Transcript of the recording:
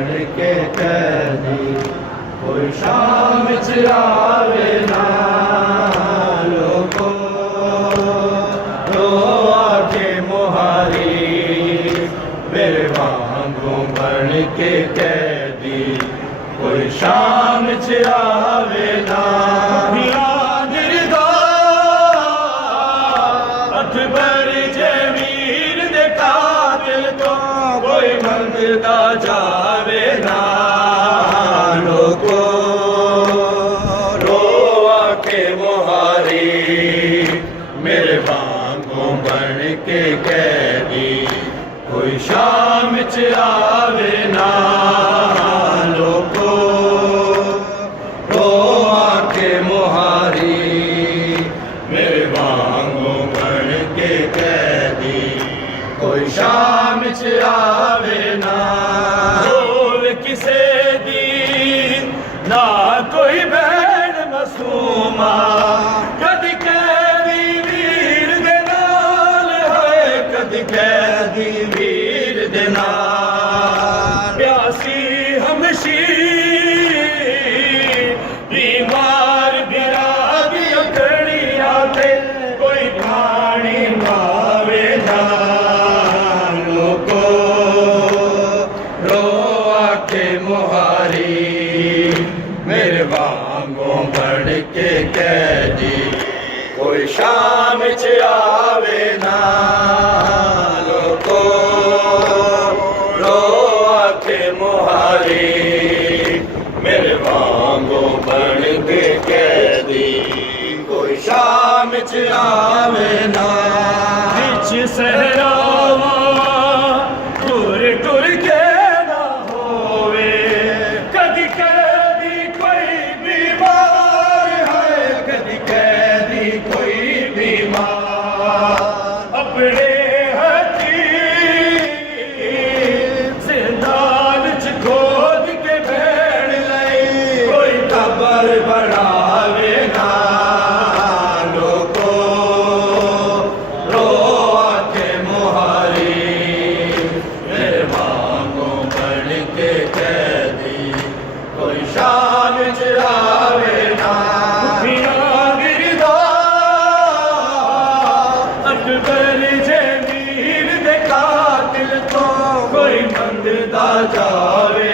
के कैदी कोई शाम च आवे ना लोगो रो आके मुहारी मेरे वांगू बन के कैदी कोई शाम च आवे ना मंगदा जावे ना लोगो रो आके मुहारी मेरे वांगू बन के कैदी कोई शाम च आवे ना लोगो रो आके मुहारी मेरे वांगू बन के कैदी कोई शाम च आवे ना बोल किसे दी ना कोई बैन मसूमा कदी कैदी वीर दे नाल है कदी कैदी वीर दे नाल प्यासी हमशी बीमार बिरागी अकड़िया ते कोई पानी पावे ना मेरे वांगू बढ़ के कैदी कोई शाम च आवे ना लोगो रो आके मुहारी मेरे वांगू बढ़ के कैदी कोई शाम च आवे ना बिच सहरावा टुर टुर के ना होवे कदी अपने हथी जिंदान च खोद के बैठ लई कोई खबर बढ़ावे ना लोगो रो आके मुहारी मेरे वांगू बन के कैदी कोई शाम च आवे ना कोई मंगदा जावे